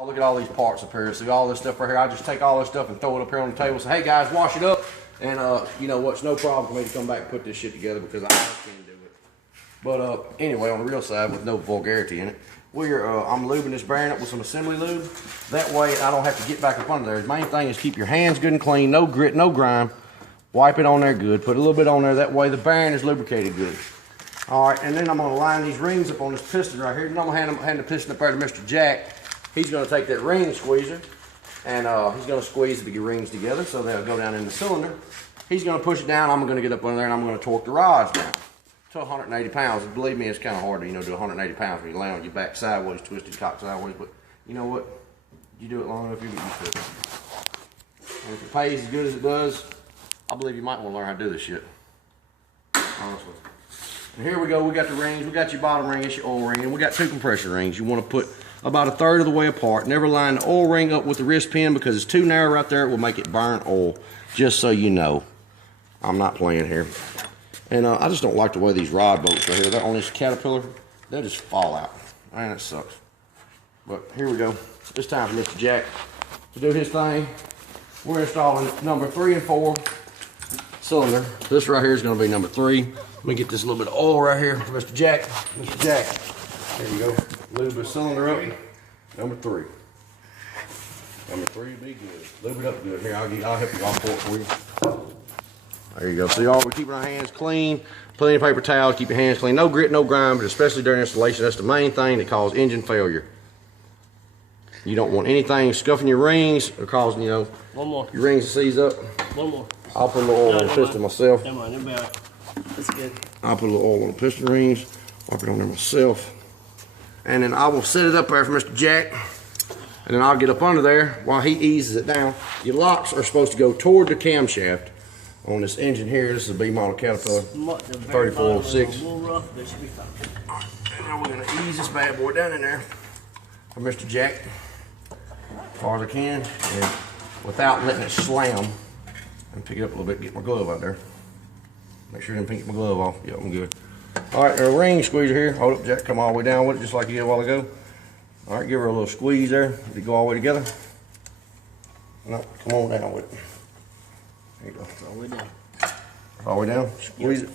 Oh, look at all these parts up here. See all this stuff right here. I just take all this stuff and throw it up here on the table. Say, hey guys, wash it up. And you know what? It's no problem for me to come back and put this shit together because I can do it. But anyway, on the real side, with no vulgarity in it, I'm lubing this bearing up with some assembly lube. That way, I don't have to get back up under there. The main thing is keep your hands good and clean, no grit, no grime. Wipe it on there good. Put a little bit on there. That way, the bearing is lubricated good. All right, and then I'm going to line these rings up on this piston right here. Then I'm going to hand the piston up there to Mr. Jack. He's going to take that ring squeezer, and he's going to squeeze the rings together so they'll go down in the cylinder. He's going to push it down. I'm going to get up under there, and I'm going to torque the rods down to 180 pounds. And believe me, it's kind of hard to, do 180 pounds when you lay on your back sideways, twisted cock sideways. But you know what? You do it long enough, you get used to it. And if it pays as good as it does, I believe you might want to learn how to do this shit. Honestly. And here we go. We got the rings. We got your bottom ring. It's your oil ring. And we got two compression rings. You want to put about a third of the way apart. Never line the oil ring up with the wrist pin because it's too narrow right there. It will make it burn oil. Just so you know. I'm not playing here. And I just don't like the way these rod bolts right here. They're on this Caterpillar. They'll just fall out. Man, that sucks. But here we go. It's time for Mr. Jack to do his thing. We're installing number 3 and 4 cylinder. This right here is going to be number 3. Let me get this little bit of oil right here for Mr. Jack. Mr. Jack, there you go. Lube the cylinder up. Number 3. Number 3 would be good. Lube it up good. Here, I'll help you. I'll pour it for you. There you go. See, we're keeping our hands clean. Plenty of paper towels. Keep your hands clean. No grit, no grime, but especially during installation, that's the main thing that causes engine failure. You don't want anything scuffing your rings or causing, your rings to seize up. One more. I'll put a little oil on the piston myself. Come on, they're back. That's good. I'll put a little oil on the piston rings. Wipe it on there myself. And then I will set it up there for Mr. Jack. And then I'll get up under there while he eases it down. Your locks are supposed to go toward the camshaft on this engine here. This is a B model Caterpillar 3406. They should be fine. Alright, and now we're going to ease this bad boy down in there for Mr. Jack as far as I can, and without letting it slam. And pick it up a little bit, get my glove out there. Make sure I didn't pick my glove off. Yep, I'm good. Alright, there's a ring squeezer here. Hold up, Jack, come all the way down with it just like you did a while ago. Alright, give her a little squeeze there. Did it go all the way together? No, come on down with it. There you go. All the way down. All the way down? Squeeze it.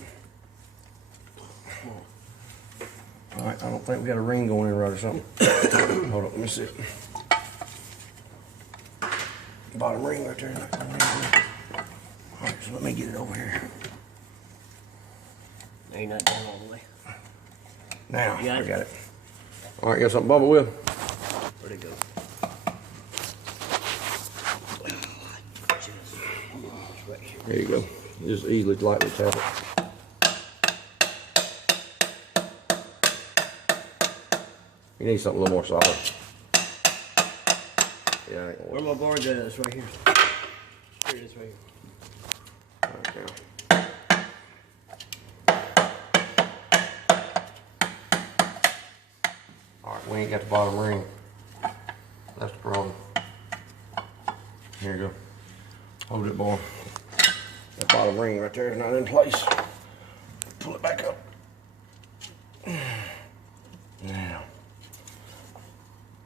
Alright, I don't think we got a ring going in right or something. Hold up, let me see it. Bottom ring right there. Alright, so let me get it over here. No, you're not down all the way. Now, I got it. Alright, you got something bubble with? Where'd it go? Right here. There you go. Just easily, lightly tap it. You need something a little more solid. Yeah, Where my bar gun is, right here. Here it is, right here. Right now. Alright, we ain't got the bottom ring. That's the problem. Here you go. Hold it, boy. That bottom ring right there is not in place. Pull it back up. Now,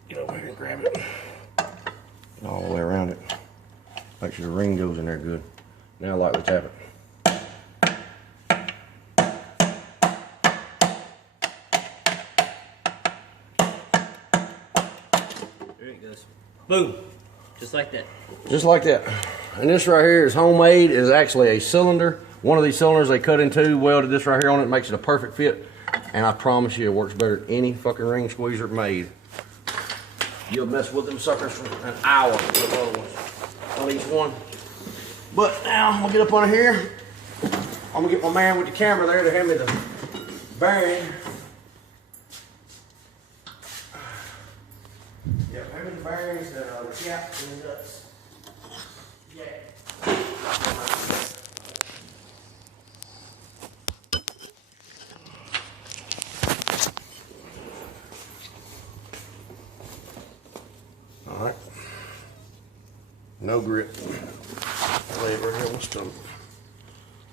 get over here and grab it. Get all the way around it. Make sure the ring goes in there good. Now lightly tap it. There it goes. Boom. Just like that. Just like that. And this right here is homemade. It is actually a cylinder. One of these cylinders they cut in two, welded this right here on it, makes it a perfect fit. And I promise you it works better than any fucking ring squeezer made. You'll mess with them suckers for an hour with other ones on each one. But now I'm gonna get up on here. I'm gonna get my man with the camera there to hand me the bearing. Yeah, hand me the bearings, the cap and the nuts. Yeah. All right. No grip. Lay it right here on my stomach.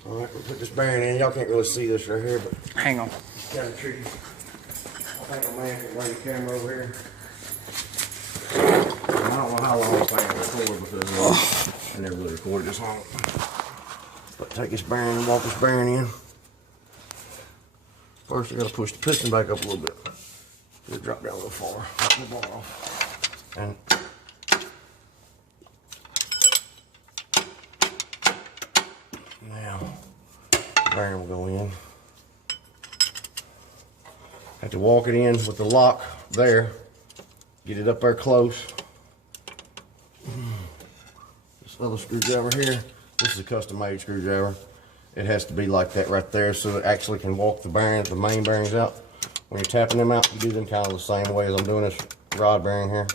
All right, we'll put this bearing in. Y'all can't really see this right here, but hang on. It's kind of tricky. I think my man can bring the camera over here. record because I never really recorded this long. But take this bearing and walk this bearing in. First, I gotta push the piston back up a little bit. It'll drop down a little far. Knock the bar off. And now, the bearing will go in. Have to walk it in with the lock there. Get it up there close. This other screwdriver here, this is a custom made screwdriver. It has to be like that right there so it actually can walk the bearing, the main bearings out. When you're tapping them out, you do them kind of the same way as I'm doing this rod bearing here.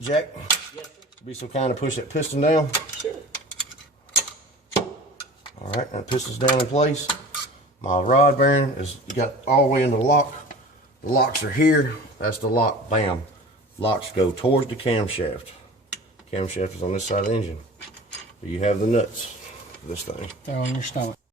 Jack, Yes, sir. be some kind of push that piston down. Sure. All right, that piston's down in place. My rod bearing is got all the way into the lock. The locks are here. That's the lock. Bam. Locks go towards the camshaft. Camshaft is on this side of the engine. You have the nuts for this thing. They're on your stomach.